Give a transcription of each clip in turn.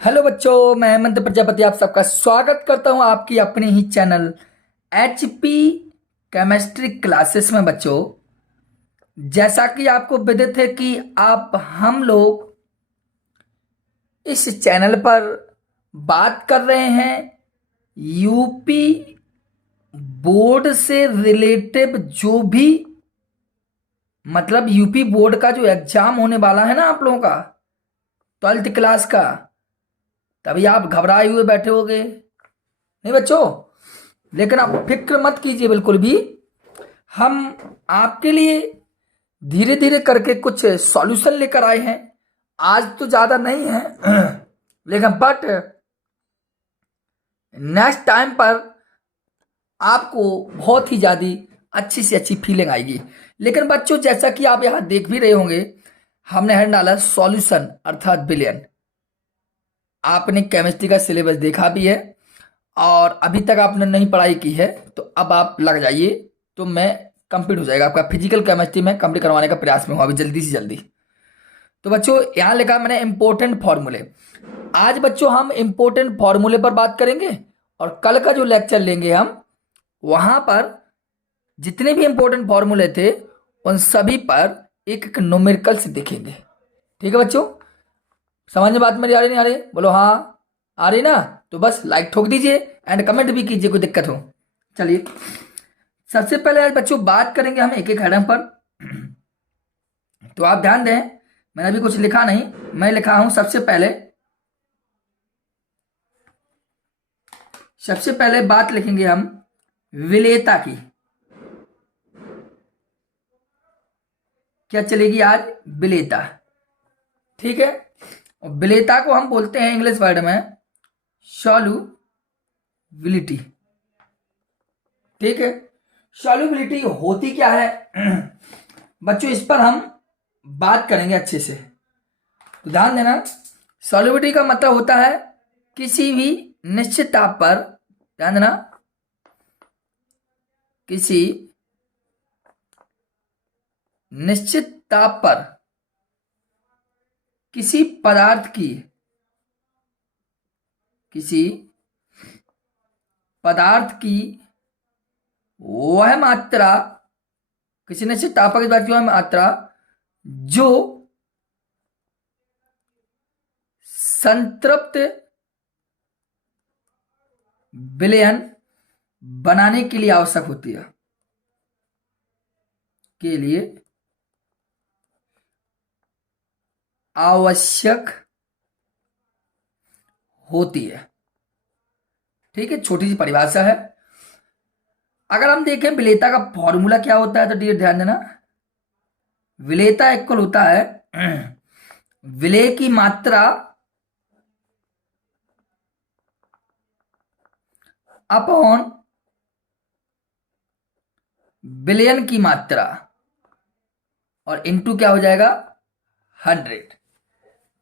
Hello बच्चों, मैं हेमंत प्रजापति आप सबका स्वागत करता हूं आपकी अपने ही चैनल एचपी केमिस्ट्री क्लासेस में। बच्चों, जैसा कि आपको विदित है कि आप हम लोग इस चैनल पर बात कर रहे हैं यूपी बोर्ड से रिलेटिव जो भी मतलब यूपी बोर्ड का जो एग्जाम होने वाला है ना आप लोगों का 12th क्लास का। तभी आप घबराए हुए बैठे होगे, नहीं बच्चों? लेकिन आप फिक्र मत कीजिए बिल्कुल भी। हम आपके लिए धीरे धीरे करके कुछ सॉल्यूशन लेकर आए हैं। आज तो ज्यादा नहीं है लेकिन बट नेक्स्ट टाइम पर आपको बहुत ही ज्यादा अच्छी से अच्छी फीलिंग आएगी। लेकिन बच्चों, जैसा कि आप यहां देख भी रहे होंगे, हमने हेड डाला सॉल्यूशन अर्थात बिलियन। आपने केमिस्ट्री का सिलेबस देखा भी है और अभी तक आपने नहीं पढ़ाई की है तो अब आप लग जाइए, तो मैं कंप्लीट हो जाएगा आपका फिजिकल केमिस्ट्री में कंप्लीट करवाने का प्रयास में हूँ अभी जल्दी से जल्दी। तो बच्चों, यहाँ लिखा मैंने इंपॉर्टेंट फॉर्मूले। आज बच्चों हम इंपॉर्टेंट फॉर्मूले पर बात करेंगे और कल का जो लेक्चर लेंगे हम वहां पर जितने भी इंपॉर्टेंट फॉर्मूले थे उन सभी पर एक एक न्यूमेरिकल्स दिखेंगे। ठीक है बच्चों? समझ में बात मेरी आ रही नहीं आ रही? बोलो हाँ, आ रही ना? तो बस लाइक ठोक दीजिए एंड कमेंट भी कीजिए कोई दिक्कत हो। चलिए, सबसे पहले आज बच्चों बात करेंगे हम एक एक हेडम पर। तो आप ध्यान दें, मैंने अभी कुछ लिखा नहीं, मैं लिखा हूं सबसे पहले बात लिखेंगे हम विलेयता की। क्या चलेगी आज? विलेयता। ठीक है? और विलेयता को हम बोलते हैं इंग्लिश वर्ड में सॉल्युबिलिटी। ठीक है? सॉल्युबिलिटी होती क्या है बच्चों, इस पर हम बात करेंगे अच्छे से। तो ध्यान देना, सॉल्युबिलिटी का मतलब होता है किसी भी निश्चित ताप पर, ध्यान देना, किसी निश्चित ताप पर किसी किसी पदार्थ की वह मात्रा, किसी निश्चित ताप पर किसी पदार्थ की वह मात्रा जो संतृप्त विलयन बनाने के लिए आवश्यक होती है, के लिए आवश्यक होती है। ठीक है? छोटी सी परिभाषा है। अगर हम देखें विलेयता का फॉर्मूला क्या होता है तो डियर ध्यान देना, विलेयता इक्वल होता है विलेय की मात्रा अपॉन विलयन की मात्रा और इनटू क्या हो जाएगा? 100।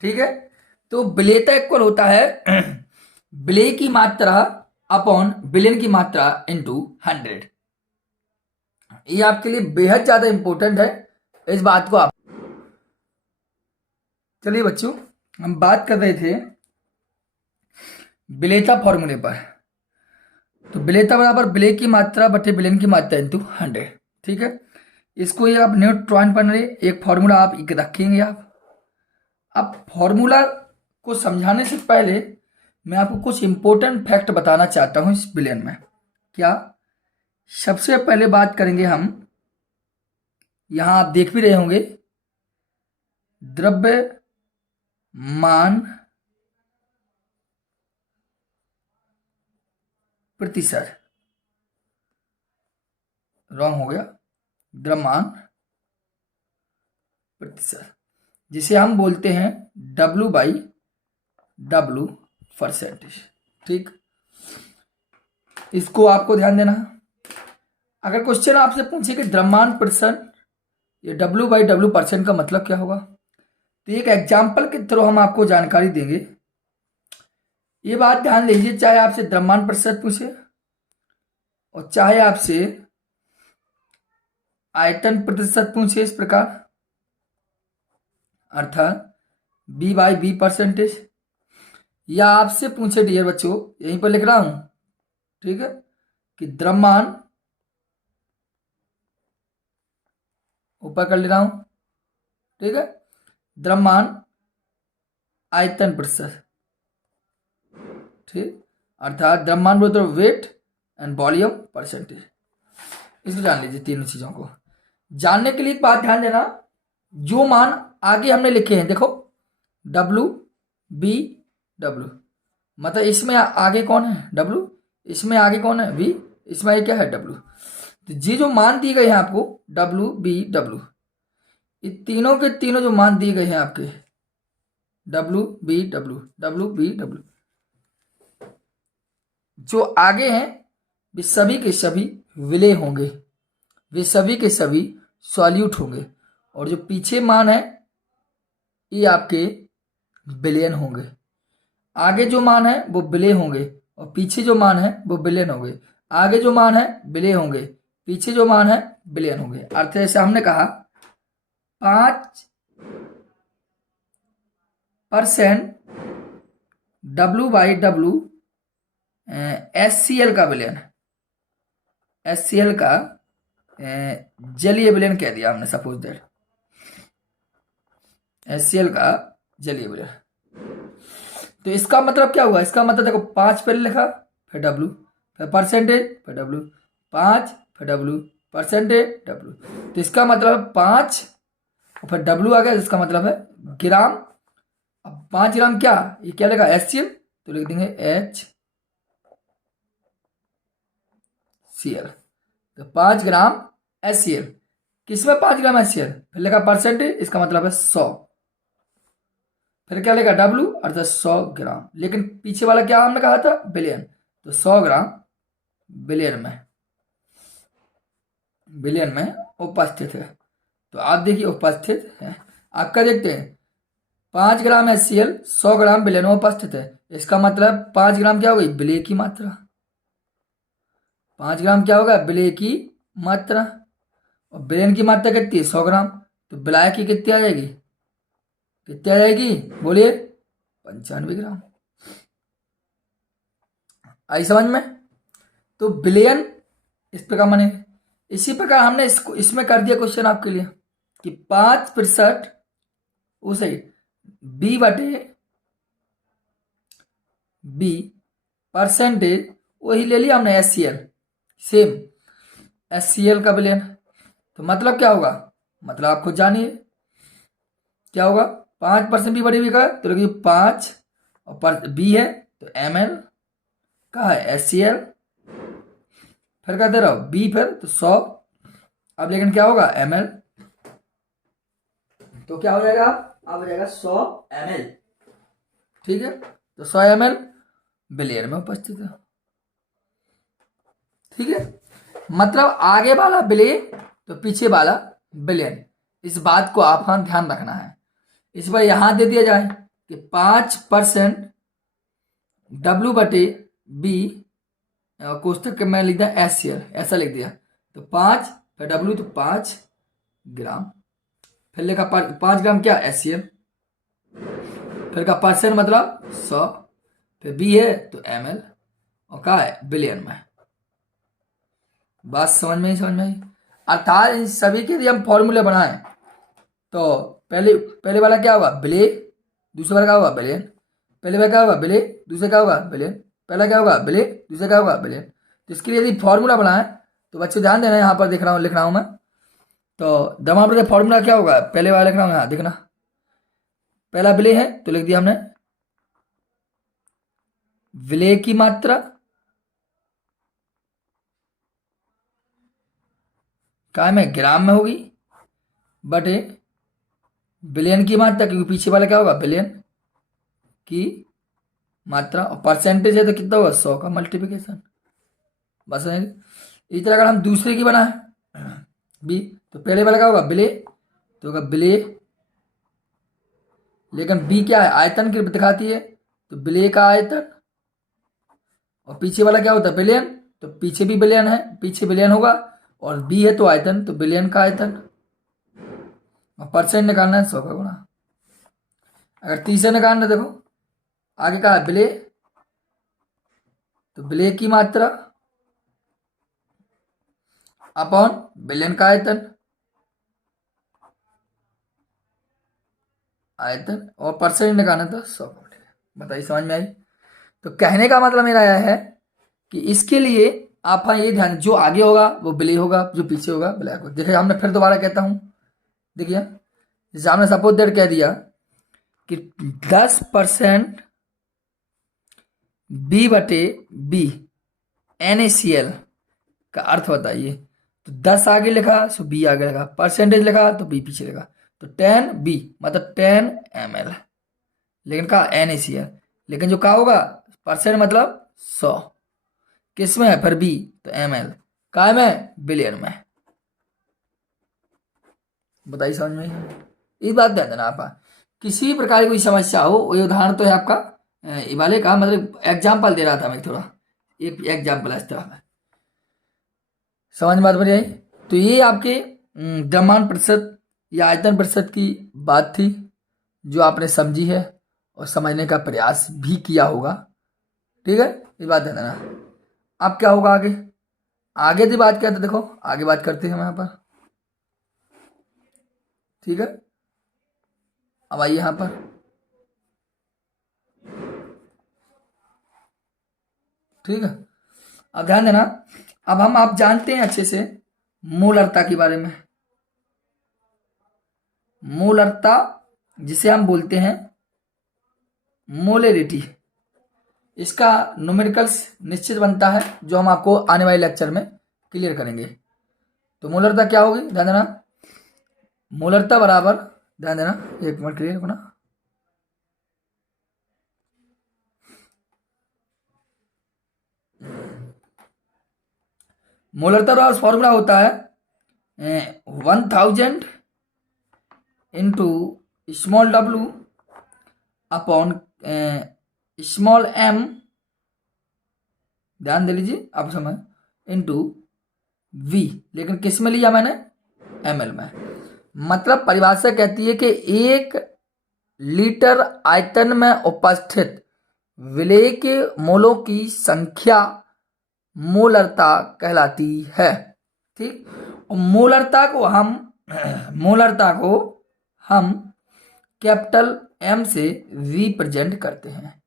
ठीक है? तो विलेयता इक्वल होता है विलेय की मात्रा अपॉन विलयन की मात्रा इनटू 100। ये आपके लिए बेहद ज्यादा इंपॉर्टेंट है, इस बात को आप। चलिए बच्चों, हम बात कर रहे थे विलेयता फॉर्मूले पर। तो विलेयता बराबर विलेय की मात्रा बटे विलयन की मात्रा इनटू 100। ठीक है? इसको ये आप न्यूट्रॉन पर एक फॉर्मूला आप रखेंगे आप। अब फॉर्मूला को समझाने से पहले मैं आपको कुछ इंपॉर्टेंट फैक्ट बताना चाहता हूं इस विलयन में। क्या? सबसे पहले बात करेंगे हम, यहां आप देख भी रहे होंगे, द्रव्यमान प्रतिशत। रॉन्ग हो गया, द्रव्यमान प्रतिशत, जिसे हम बोलते हैं W/W%। ठीक? इसको आपको ध्यान देना। अगर क्वेश्चन आपसे पूछे कि द्रव्यमान प्रतिशत, ये W/W% का मतलब क्या होगा, तो एक एग्जाम्पल के थ्रू हम आपको जानकारी देंगे। ये बात ध्यान लीजिए, चाहे आपसे द्रव्यमान प्रतिशत पूछे और चाहे आपसे आयतन प्रतिशत पूछे, इस प्रकार अर्थात B/B%, या आपसे पूछे डियर बच्चों, यहीं पर लिख रहा हूं, ठीक है, कि द्रव्यमान, ऊपर कर ले रहा हूं, ठीक है, द्रव्यमान आयतन प्रतिशत, ठीक, अर्थात द्रव्यमान बोलते वेट एंड वॉल्यूम परसेंटेज। इसको जान लीजिए तीनों चीजों को। जानने के लिए एक बात ध्यान देना, जो मान आगे हमने लिखे हैं देखो, W B W, मतलब इसमें आगे कौन है W, इसमें आगे कौन है V, इसमें आगे क्या है W। तो ये जो मान दिए गए हैं आपको W B W, ये तीनों के तीनों जो मान दिए गए हैं आपके W B W W B W, जो आगे हैं वे सभी के सभी विलेय होंगे, वे सभी के सभी सॉल्यूट होंगे, और जो पीछे मान है ये आपके बिलियन होंगे। आगे जो मान है वो विलेय होंगे और पीछे जो मान है वो बिलियन होंगे। आगे जो मान है विलेय होंगे, पीछे जो मान है बिलियन होंगे। अर्थ जैसे हमने कहा 5% W/W HCl का विलयन, HCl का जलीय विलयन कह दिया हमने, सपोज दैट HCl का जलीय विलयन। तो इसका मतलब क्या हुआ, इसका मतलब देखो 5 पहले लिखा, फिर W, फिर परसेंटेज, फिर W, 5 फिर W, परसेंटेज W। तो इसका मतलब 5 और फिर W आ गया, इसका मतलब है ग्राम। अब 5 ग्राम क्या, ये क्या लिखा HCl, तो लिख देंगे HCl। तो 5 ग्राम HCl, किसमें 5 ग्राम HCl, फिर लिखा परसेंटेज, इसका मतलब है 100, फिर क्या लिखा W अर्थात 100 ग्राम। लेकिन पीछे वाला क्या हमने कहा था बिलियन, तो 100 ग्राम बिलियन में उपस्थित है। तो आप देखिए उपस्थित है, आपका देखते हैं 5 ग्राम HCl 100 ग्राम बिलियन में उपस्थित है। इसका मतलब 5 ग्राम क्या हो गई, विलेय की मात्रा। 5 ग्राम क्या होगा, विलेय की मात्रा, और बिलियन की मात्रा कितनी है 100 ग्राम। तो विलायक की कितनी आ जाएगी, कितनी आ जाएगी बोलिए, 95 ग्राम। आई समझ में। तो बिलियन इस प्रकार माने, इसी प्रकार हमने इसको इसमें कर दिया क्वेश्चन आपके लिए कि 5% उसे B परसेंटेज, वही ले लिया हमने HCl, सेम HCl का बिलियन। तो मतलब क्या होगा, मतलब आप खुद जानिए क्या होगा, 5% भी बड़ी हुई का तो लगी 5 और B है तो ml का है HCl, फिर कहते रहो B फिर तो 100, अब लेकिन क्या होगा ml, तो क्या हो जाएगा, अब हो जाएगा 100 ml, ठीक है। तो 100 ml बिलियन में उपस्थित है, ठीक है। मतलब आगे वाला बिलियन तो पीछे वाला बिलियन, इस बात को आप हाँ ध्यान रखना है। इस पर यहां दे दिया जाए कि 5% W/B, कोष्टक में लिख दिया HCl, ऐसा लिख दिया, तो 5 फिर W तो 5 ग्राम, फिर लिखा 5 ग्राम क्या HCl, फिर का परसेंट मतलब 100, फिर B है तो ml, और क्या है बिलियन में। बात समझ में ही समझ में ही। अर्थात इन सभी के लिए हम फॉर्मूले बनाएं तो पहले वाला क्या होगा बिले, दूसरे वाला क्या होगा बिलियन, पहले वाला क्या होगा बिले, दूसरे क्या होगा बिलियन, पहला क्या होगा बिले, दूसरे क्या होगा बिलियन। तो इसके लिए यदि फॉर्मूला बनाएं तो बच्चे ध्यान देना, यहाँ पर लिख रहा हूं मैं। तो द्रव्यमान का फॉर्मूला क्या होगा, पहले वाला लिख रहा हूं यहाँ देखना, पहला विलेय है तो लिख दिया हमने विलेय की मात्रा काय में ग्राम में होगी, बटे बिलियन की मात्रा, क्योंकि पीछे वाला क्या होगा बिलियन की मात्रा, और परसेंटेज है तो कितना होगा 100 का मल्टीप्लिकेशन, बस। इस तरह अगर हम दूसरे की बनाए B, तो पहले वाला क्या होगा बिले, तो होगा बिले, लेकिन B क्या है आयतन की दिखाती है, तो बिले का आयतन, और पीछे वाला क्या होता है बिलियन, तो पीछे भी बिलियन है, पीछे बिलियन होगा, और B है तो आयतन, तो बिलियन का आयतन, और परसेंट निकालना है 100 का गुणा। अगर 30 से निकालना देखो आगे कहा है विलेय, तो विलेय की मात्रा अपॉन विलयन का आयतन, आयतन और परसेंट निकालना था 100। बताइए समझ में आई। तो कहने का मतलब मेरा यह है कि इसके लिए आप ये ध्यान, जो आगे होगा वो विलेय होगा, जो पीछे होगा ब्लैक होगा। देखिए हमने फिर दोबारा कहता हूं, देखिए जैसे हमने सपोज दैट कह दिया कि 10% बी बटे बी NaCl का अर्थ बताइए। तो 10 आगे लिखा तो बी आगे लिखा, परसेंटेज लिखा तो बी पीछे लिखा, तो 10B मतलब 10 ml, लेकिन कहा NaCl, लेकिन जो कहा होगा परसेंट मतलब 100, किस में है फिर बी, तो ml काय में, बिलियन में। बताइए समझ में, इस बात ध्यान देना आप। किसी भी प्रकार की कोई समस्या हो, ये उदाहरण तो है आपका वाले का, मतलब एग्जाम्पल दे रहा था मैं थोड़ा, एक एग्जाम्पल इस तरह में, समझ में बात बढ़ आई। तो ये आपके द्रव्यमान प्रतिशत या आयतन प्रतिशत की बात थी, जो आपने समझी है और समझने का प्रयास भी किया होगा। ठीक है, ये बात ध्यान देना। अब क्या होगा आगे, आगे की बात करते, देखो आगे बात करते हैं हम यहाँ पर। ठीक है, अब आइए यहाँ पर, ठीक है, अब ध्यान देना। अब हम आप जानते हैं अच्छे से मोलरता के बारे में। मोलरता जिसे हम बोलते हैं मोलेरिटी, इसका न्यूमेरिकल्स निश्चित बनता है, जो हम आपको आने वाले लेक्चर में क्लियर करेंगे। तो मोलरता क्या होगी, ध्यान देना। मोलरता बराबर, ध्यान देना, एक मिनट क्लियर होना। मोलरता बराबर फॉर्मूला होता है 1000 into small w upon small m, ध्यान दे लीजिए आप समझ, इंटू v, लेकिन किस में लिया मैंने, ml में। मतलब परिभाषा कहती है कि 1 लीटर आयतन में उपस्थित विलेय के मोलों की संख्या मोलरता कहलाती है। ठीक, और मोलरता को हम कैपिटल M से रिप्रेजेंट करते हैं।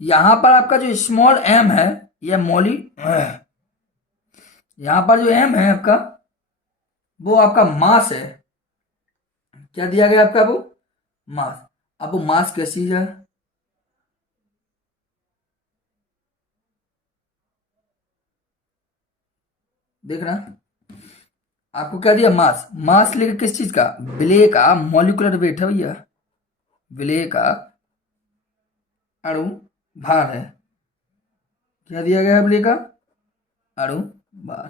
यहां पर आपका जो स्मॉल m है, यह मोली, यहां पर जो m है आपका, वो आपका मास है। क्या दिया गया आपका, वो मास। अब वो मास कैसी है, देखना, आपको क्या दिया, मास। मास लेकर किस चीज का, विलेय का मॉलिक्यूलर वेट है भैया, विलेय का अणु भार है। क्या दिया गया है, विलेय का अणु भार।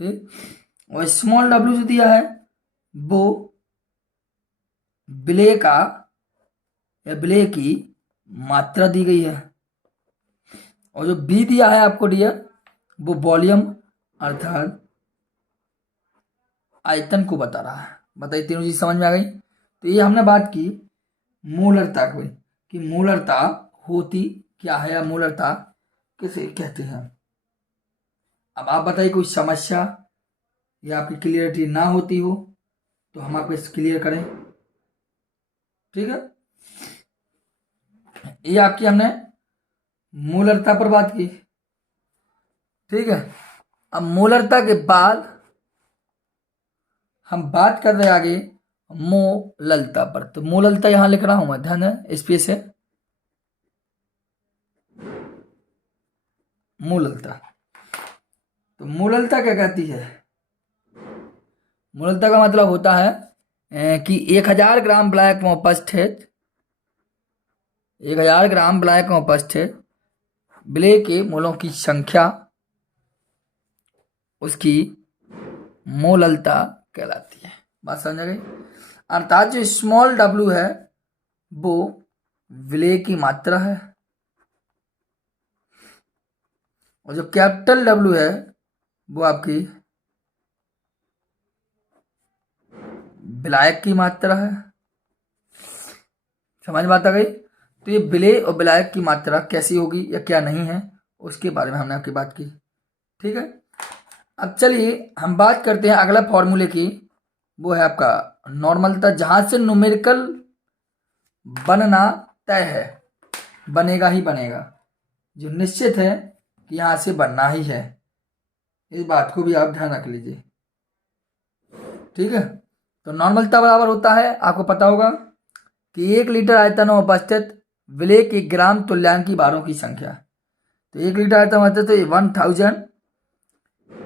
ठीक, और स्मॉल w जो दिया है, वो विलेय का या विलेय की मात्रा दी गई है। और जो बी दिया है आपको डियर, वो वॉल्यूम अर्थात आयतन को बता रहा है। बताइए तीनों चीज समझ में आ गई। तो ये हमने बात की मोलरता की, कि मोलरता होती क्या है या मोलरता किसे कहते हैं। अब आप बताइए कोई समस्या या आपकी क्लियरिटी ना होती हो तो हम आपको इस क्लियर करें। ठीक है, ये आपकी हमने मोलरता पर बात की। ठीक है, अब मोलरता के बाद हम बात कर रहे हैं आगे मोललता पर। तो मोललता यहां लिख रहा हूं मैं, ध्यान है, स्पेस है, मोललता। तो मोललता क्या कहती है, मोललता का मतलब होता है कि 1000 ग्राम ब्लैक में उपस्थित, 1000 ग्राम ब्लैक में उपस्थित विलेय के मोलों की संख्या उसकी मोललता कहलाती है। बात समझ गई। अर्थात जो स्मॉल w है वो विलेय की मात्रा है, और जो कैपिटल W है वो आपकी विलायक की मात्रा है। समझ में बात आ गई। तो ये विलेय और विलायक की मात्रा कैसी होगी या क्या नहीं है, उसके बारे में हमने आपकी बात की। ठीक है, अब चलिए हम बात करते हैं अगला फॉर्मूले की। वो है आपका नॉर्मलता, जहां से न्यूमेरिकल बनना तय है, बनेगा ही बनेगा, जो निश्चित है कि यहां से बनना ही है। इस बात को भी आप ध्यान रख लीजिए। ठीक है, तो नॉर्मलता बराबर होता है, आपको पता होगा कि 1 लीटर आयतन में उपस्थित विलेय के ग्राम तुल्यांकी भारों की संख्या। तो 1 लीटर आयतन में उपस्थित तो 1000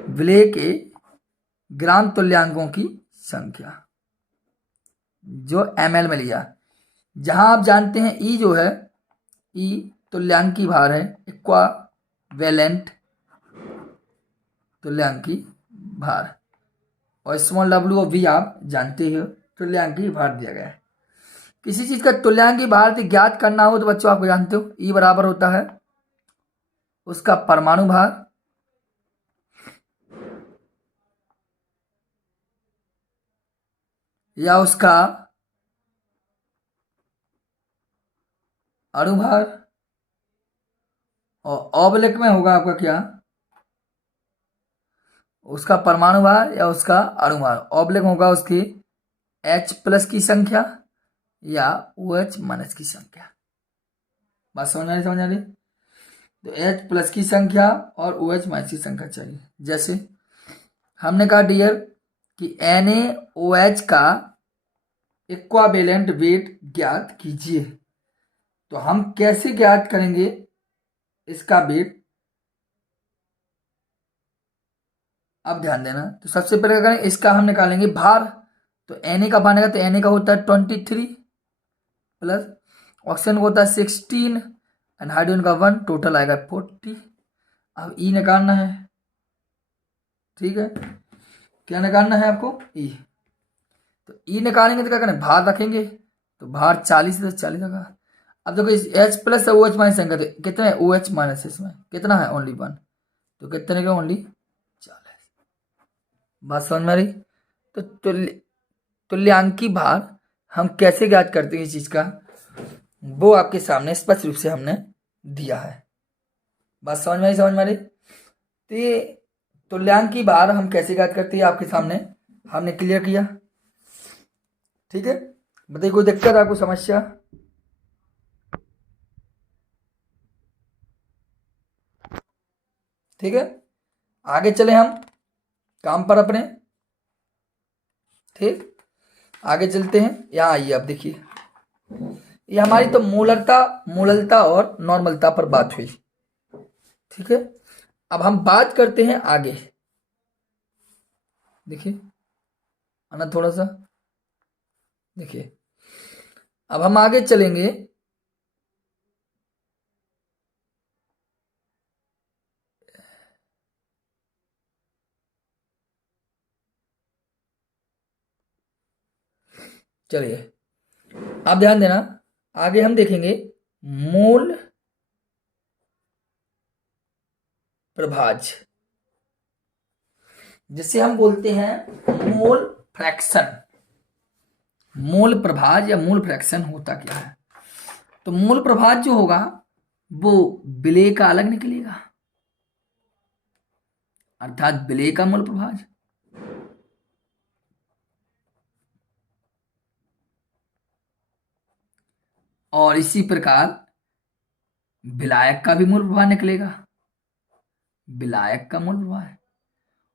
विलेय के ग्राम तुल्यांकों की संख्या, जो ml में लिया। जहां आप जानते हैं ई जो है, ई तुल्यांकी भार है, इक्वावेलेंट तुल्यांकी भार, और स्मॉल डब्ल्यू और वी आप जानते हो, तुल्यांकी भार दिया गया है। किसी चीज का तुल्यांकी भार ज्ञात करना हो तो बच्चों आपको जानते हो ई बराबर होता है उसका परमाणु भार या उसका अणुभार, और ऑबलिक में होगा आपका क्या, उसका परमाणु भार या उसका अणुभार। ऑबलिक होगा उसकी H+ की संख्या या OH- की संख्या। बात समझ आ रही? तो H+ की संख्या और OH- की संख्या चाहिए। जैसे हमने कहा डियर कि NaOH का इक्वावेलेंट वेट ज्ञात कीजिए, तो हम कैसे ज्ञात करेंगे इसका वेट, अब ध्यान देना। तो सबसे पहले क्या करें, इसका हम निकालेंगे भार। तो Na का बनेगा, तो Na का होता है 23 प्लस ऑक्सीजन का होता है 16 एंड हाइड्रोजन का 1, टोटल आएगा 40। अब ई निकालना है। ठीक है, क्या निकालना है आपको, ई। तो ई निकालेंगे तो क्या करें, भार रखेंगे, तो भार 40 है तो 40 होगा। अब देखो इस H+ और OH- संख्या कितना है, OH- इसमें कितना है, ओनली 1, तो कितने का, ओनली 40। बात समझ में आ रही? तो तुल्यांकी भार हम कैसे ज्ञात करते हैं इस चीज का, वो आपके सामने स्पष्ट रूप से हमने दिया है। बात समझ में आई, समझ में आ रही? तो ये तुल्यांकी भार हम कैसे ज्ञात करते हैं आपके सामने हमने क्लियर किया। ठीक है, बताइए कोई दिक्कत, आपको समस्या? ठीक है, आगे चले हम काम पर अपने। ठीक, आगे चलते हैं। यहाँ आइए, आप देखिए, ये हमारी तो मूललता और नॉर्मलता पर बात हुई। ठीक है, अब हम बात करते हैं आगे। देखिए आना थोड़ा सा, देखिए अब हम आगे चलेंगे। चलिए आप ध्यान देना, आगे हम देखेंगे मोल प्रभाज, जिसे हम बोलते हैं मोल फ्रैक्शन। मोल प्रभाज या मोल फ्रैक्शन होता क्या है, तो मोल प्रभाज जो होगा वो विलेय का अलग निकलेगा, अर्थात विलेय का मोल प्रभाज, और इसी प्रकार विलायक का भी मूल प्रभाव निकलेगा, विलायक का मूल प्रभाव है,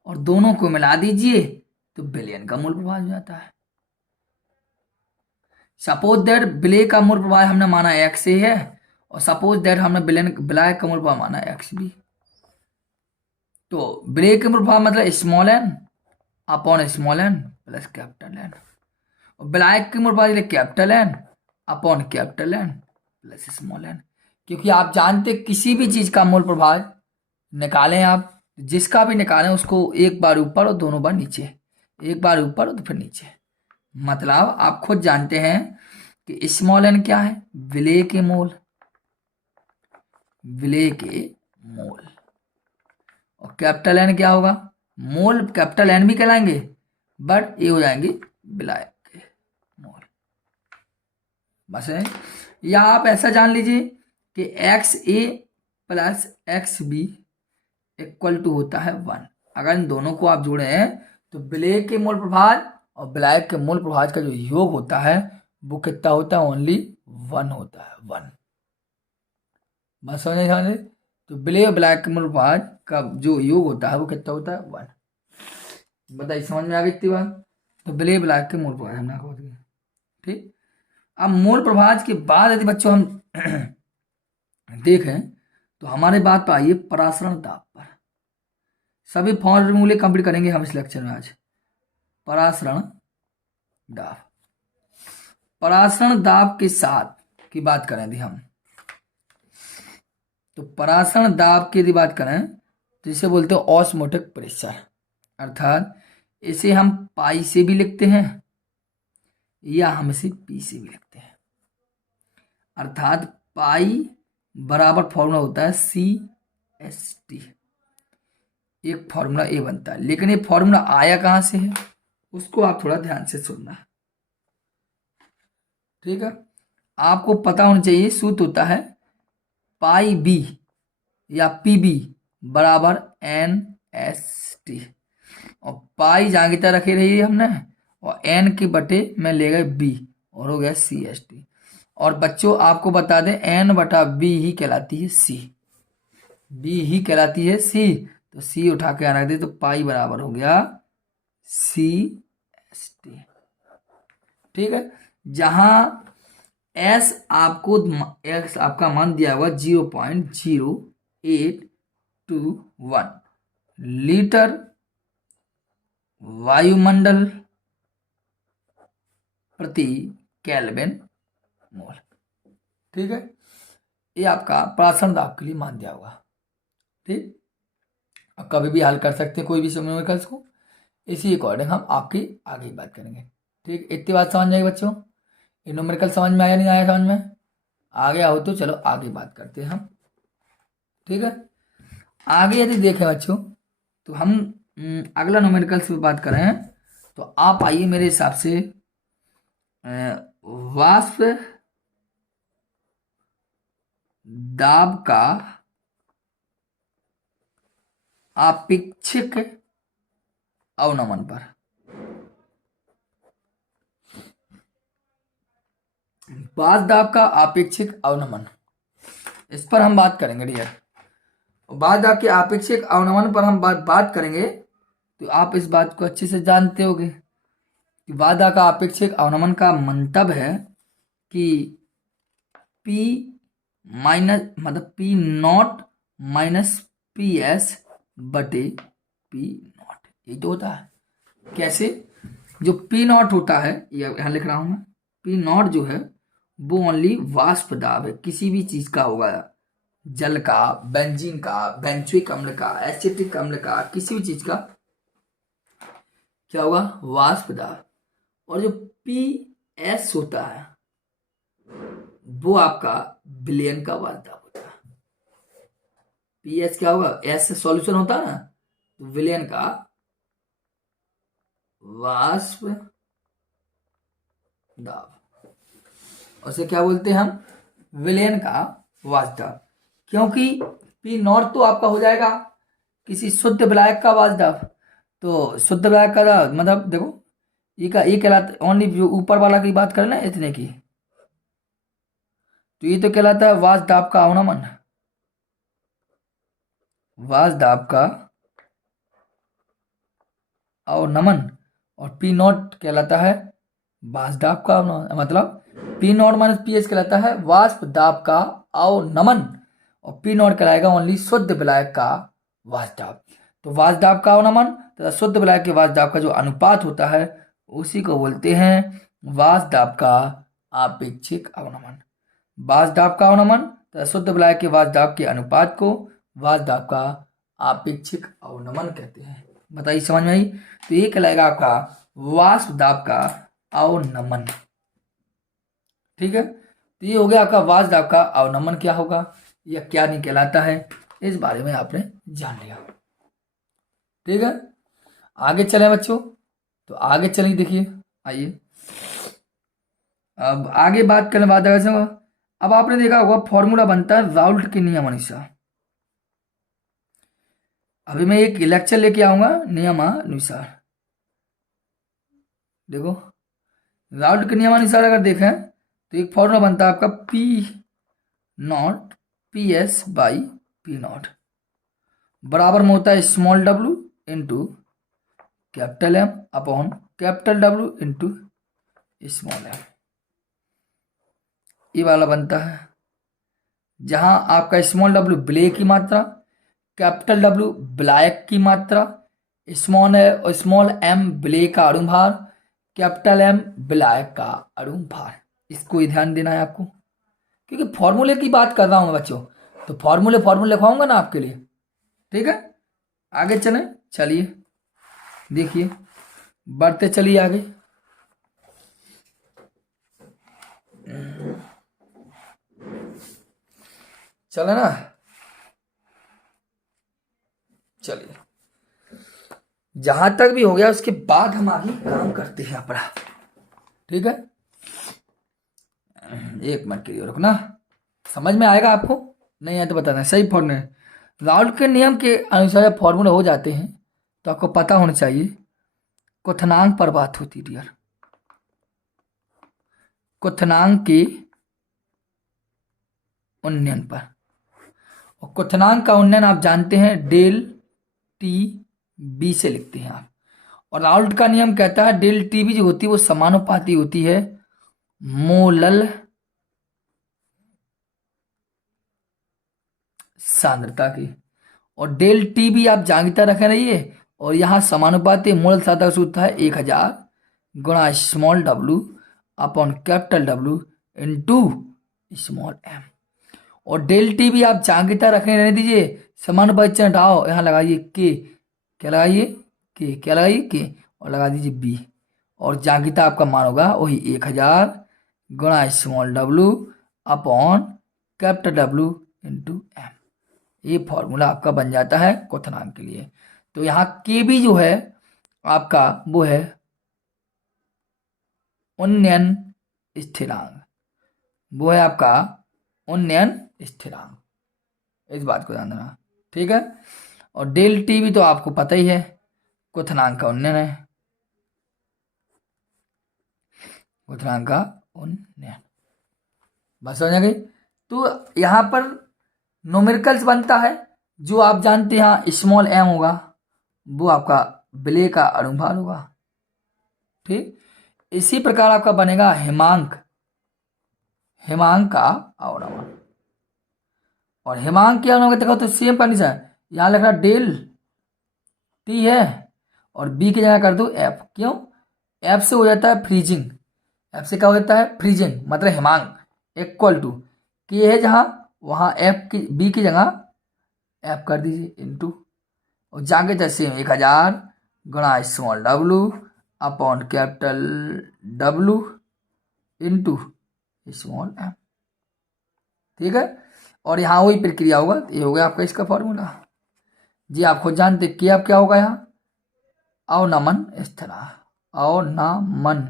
और दोनों को मिला दीजिए तो विलयन का मूल प्रभाव हो जाता है। सपोज दैट विलेय का मूल प्रभाव हमने माना एक्स ए है, और सपोज दैट हमने विलायक का मूल प्रभाव माना एक्स बी। तो विलेय का मूल प्रभाव मतलब small N upon small N plus capital N, और विलायक के मूल प्रभाव capital N upon capital N plus small N. क्योंकि आप जानते किसी भी चीज का मूल प्रभाव निकालें आप, जिसका भी निकालें उसको एक बार ऊपर और दोनों बार नीचे, एक बार ऊपर और फिर नीचे। मतलब आप खुद जानते हैं कि स्मॉल एन क्या है, विलेय के मोल, विलेय के मोल, और कैपिटल एन क्या होगा, मोल कैपिटल एन भी कहलाएंगे बट ये हो जाएंगे विलायक के मोल। बस है, या आप ऐसा जान लीजिए कि X A plus X B equal to होता है 1। अगर इन दोनों को आप जोड़े हैं तो ब्लैक के मूल प्रभाज और ब्लैक के मूल प्रभाज का जो योग होता है वो कितना होता है? ओनली 1 होता है, 1। बस समझे समझे? तो ब्लैक ब्लैक के मूल प्रभाज का जो योग होता है वो कितना होता है? 1। बताइए, समझ में आ गई इतनी बात? तो ब्लैक ब्लैक के मूल प्रभाज हमने कहा दिया। ठीक। अब मूल प्रभाज के बाद यदि बच्चों हम देखें तो हमारे बात पर आइए परासरण दाब पर। सभी फॉर्मूले कंप्लीट करेंगे हम इस लेक्चर में आज। परासरण दाब, परासरण दाब के साथ की बात करें यदि हम, तो परासरण दाब की यदि बात करें तो इसे बोलते हैं ऑस्मोटिक प्रेशर, अर्थात इसे हम पाई से भी लिखते हैं या हम इसे पी से भी लिखते हैं। अर्थात पाई बराबर फॉर्मूला होता है CST, एक फॉर्मूला ए बनता है। लेकिन ये फॉर्मूला आया कहां से है उसको आप थोड़ा ध्यान से सुनना। ठीक है, आपको पता होना चाहिए सूत्र होता है पाई बी या PB बराबर NST, और पाई जहां की तरह रखी रही है हमने, और N के बटे में ले गए B और हो गया CST। और बच्चों आपको बता दें N बटा B ही कहलाती है C, B ही कहलाती है C। तो C उठा के रख दे तो पाई बराबर हो गया CST। ठीक है, जहां S आपको X आपका मान दिया हुआ 0.0821 लीटर वायुमंडल प्रति केल्विन मोल। ठीक है, ये आपका परासरण दाब के लिए मान दिया होगा। ठीक, अब कभी भी हल कर सकते हैं कोई भी न्यूमेरिकल्स को, इसी अकॉर्डिंग हम आपकी आगे बात करेंगे। ठीक, इतनी बात समझ जाएगी बच्चों? ये न्यूमेरिकल समझ में आया नहीं आया? समझ में आ गया हो तो चलो आगे बात करते हैं हम। ठीक है, आगे यदि देखें बच्चों तो हम अगला न्यूमेरिकल से बात करें तो आप आइए मेरे हिसाब से वाष्प दाब का आपेक्षिक अवनमन पर। वाष्प दाब का आपेक्षिक अवनमन, इस पर हम बात करेंगे डियर। वाष्प दाब के आपेक्षिक अवनमन पर हम बात करेंगे तो आप इस बात को अच्छे से जानते होंगे कि वाष्प दाब का आपेक्षिक अवनमन का मंतव्य है कि P माइनस मतलब P नॉट माइनस PS बटे P नॉट, ये तो होता है। कैसे? जो P नॉट होता है, यहां लिख रहा हूं मैं, P नॉट जो है वो ओनली वाष्प दाब है, किसी भी चीज का होगा, जल का, बेंजीन का, बेंजोइक अम्ल का, एसिटिक अम्ल का, किसी भी चीज का क्या होगा? वाष्प दाब। और जो PS होता है वो आपका विलयन का वाष्प दाब होता है। PS क्या होगा? S से सॉल्यूशन होता है ना, तो विलयन का वाष्प दाब, उसे क्या बोलते हैं हम? विलयन का वाष्प दाब। क्योंकि P नॉट तो आपका हो जाएगा किसी शुद्ध विलायक का वाष्प दाब। तो शुद्ध विलायक का मतलब देखो ये कहलाता ओनली, जो ऊपर वाला की बात करें ना इतने की, तो ये तो कहलाता है वाष्प दाब का अवनमन, वाष्प दाब का अवनमन। और P नॉट कहलाता है वाष्प दाब का अवनमन, मतलब P नॉट माइनस PS कहलाता है वाष्प दाब का अवनमन, और P नॉट कहलाएगा ओनली शुद्ध विलायक का वाष्प दाब। तो वाष्प दाब का अवनमन तथा शुद्ध विलायक के वाष्प दाब का जो अनुपात होता है उसी को बोलते हैं वाष्प दाब का आपेक्षिक अवनमन। वाष्प दाब का अवनमन तथा शुद्ध विलायक के वाष्प दाब के अनुपात को वाष्प दाब का आपेक्षिक अवनमन कहते हैं। बताइए, समझ में आई? तो ये कहलाएगा आपका वाष्प दाब का अवनमन। ठीक है, तो ये हो गया आपका वाष्प दाब का अवनमन क्या होगा या क्या नहीं कहलाता है, इस बारे में आपने जान लिया। ठीक है, आगे चले बच्चों, तो आगे चलिए देखिए, आइए अब आगे बात करने बाद अब आपने देखा होगा फॉर्मूला बनता है राउल्ट के नियमानुसार। अभी मैं एक लेक्चर लेके आऊंगा नियमानुसार। देखो राउल्ट के नियमानुसार अगर देखें तो एक फॉर्मूला बनता है आपका P naught P S by P naught बराबर में होता है small W into capital M upon capital W into small M. ये वाला बनता है जहां आपका स्मॉल डब्ल्यू ब्लैक की मात्रा, कैपिटल डब्ल्यू ब्लैक की मात्रा, स्मॉल एम ब्लैक का अणु भार, कैपिटल एम ब्लैक का अणु भार। इसको ही ध्यान देना है आपको, क्योंकि फॉर्मूले की बात कर रहा हूं बच्चों, तो फॉर्मूले लिखवाऊंगा ना आपके लिए। ठीक है, आगे चलें। चलिए देखिए, बढ़ते चलिए आगे। चले ना, चलिए जहां तक भी हो गया उसके बाद हम आगे काम करते हैं अपना। ठीक है, एक मिनट के लिए रुकना, समझ में आएगा आपको, नहीं है तो बताना। सही फॉर्मूला राउल्ट के नियम के अनुसार फॉर्मूला हो जाते हैं तो आपको पता होना चाहिए क्वथनांक पर बात होती डियर। क्वथनांक के उन्नयन पर, और क्वथनांक का उन्नयन आप जानते हैं डेल टी बी से लिखते हैं आप। और राउल्ट का नियम कहता है डेल टी बी जो होती है वो समानुपाती होती है मोलल सांद्रता की। और डेल टी बी आप जांगिता रखे रहिए, और यहाँ समानुपाती मोल सांद्रता का सूत्र है 1000 गुणा small W upon capital W into small M. और डेल टी बी आप जांगिता रखने रहने दीजिए, समानुपाती चिन्ह हटाओ, यहाँ लगाइए के, क्या लगाइए के, क्या लगाइए के, और लगा दीजिए बी। और जांगिता आपका मान होगा वही 1000 गुणा small W upon capital W into M. ये फॉर्मूला आपका बन जाता है क्वथनांक के लिए। तो यहाँ के भी जो है आपका वो है उन्नयन स्थिरांक, वो है आपका उन्नयन स्थिरांक, इस बात को ध्यान देना। ठीक है, और डेल टी भी तो आपको पता ही है क्वथनांक का उन्नयन है, क्वथनांक का उन्नयन, बस समझ गई। तो यहाँ पर न्यूमेरिकल्स बनता है जो आप जानते हैं, यहाँ स्मॉल एम होगा वो आपका विलेय का अणुभार होगा। ठीक, इसी प्रकार आपका बनेगा हिमांक, हिमांक का अवनमन। और हिमांक के अवनमन देखो तो सेम कंडीशन है, यहाँ लिखा डेल टी है और बी की जगह कर दो एफ। क्यों? एफ से हो जाता है फ्रीजिंग, एफ से क्या हो जाता है फ्रीजिंग, मतलब हिमांक इक्वल टू के है जहां वहां एफ की बी की जगह एफ कर दीजिए इंटू, और जाके जैसे 1000 गुणा small W upon capital W into small M. ठीक है, और यहाँ वही प्रक्रिया होगा, ये हो गया आपका इसका फॉर्मूला जी। आप खुद जानते कि आप क्या होगा यहाँ अवनमन स्थिरांक, अवनमन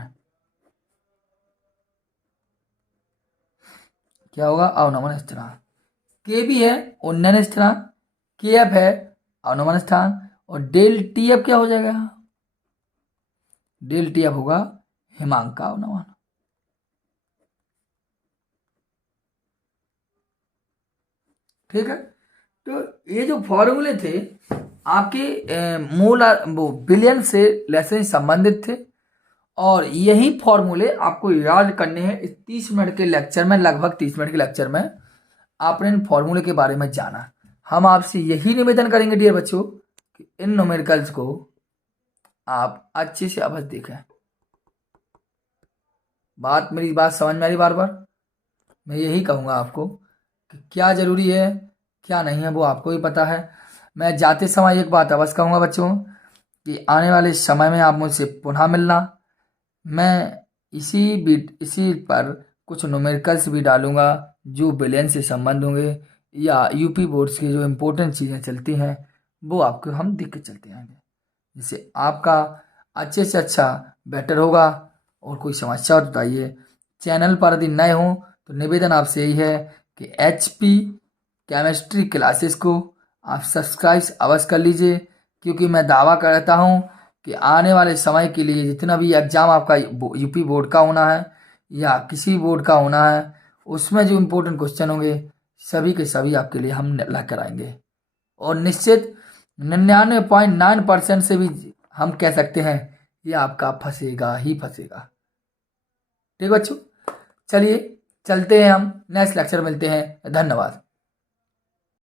क्या होगा अवनमन स्थिरांक। के भी है उन्नयन स्थिरांक, के एफ है अवनमन स्थिरांक, और डेल टी एफ क्या हो जाएगा, डेल टी एफ होगा हिमांक का अवनमन। ठीक है, तो ये जो फॉर्मूले थे आपके मूल वो बिलियन से लेसन संबंधित थे, और यही फॉर्मूले आपको याद करने हैं इस 30 मिनट के लेक्चर में, लगभग 30 मिनट के लेक्चर में आपने इन फॉर्मूले के बारे में जाना। हम आपसे यही निवेदन करेंगे डियर बच्चों कि इन न्यूमेरिकल्स को आप अच्छे से अवश्य देखें। मेरी बात समझ में आ रही? बार बार मैं यही कहूँगा आपको कि क्या जरूरी है क्या नहीं है वो आपको ही पता है। मैं जाते समय एक बात अवश्य कहूँगा बच्चों कि आने वाले समय में आप मुझसे पुनः मिलना। मैं इसी पर कुछ न्यूमेरिकल्स भी डालूंगा जो बिलियन से संबंध होंगे, या यूपी बोर्ड्स की जो इम्पोर्टेंट चीज़ें चलती हैं वो आपको हम देख के चलते आएंगे, जिससे आपका अच्छे से अच्छा बेटर होगा। और कोई समस्या हो तो बताइए। चैनल पर यदि नए हों तो निवेदन आपसे यही है कि HP केमिस्ट्री क्लासेस को आप सब्सक्राइब अवश्य कर लीजिए, क्योंकि मैं दावा करता हूँ कि आने वाले समय के लिए जितना भी एग्ज़ाम आपका यूपी बोर्ड का होना है या किसी बोर्ड का होना है, उसमें जो इम्पोर्टेंट क्वेश्चन होंगे सभी के सभी आपके लिए हम ला कर आएंगे। और निश्चित 99.9% से भी हम कह सकते हैं ये आपका फंसेगा ही फंसेगा। ठीक बच्चों, चलिए चलते हैं, हम नेक्स्ट लेक्चर मिलते हैं। धन्यवाद।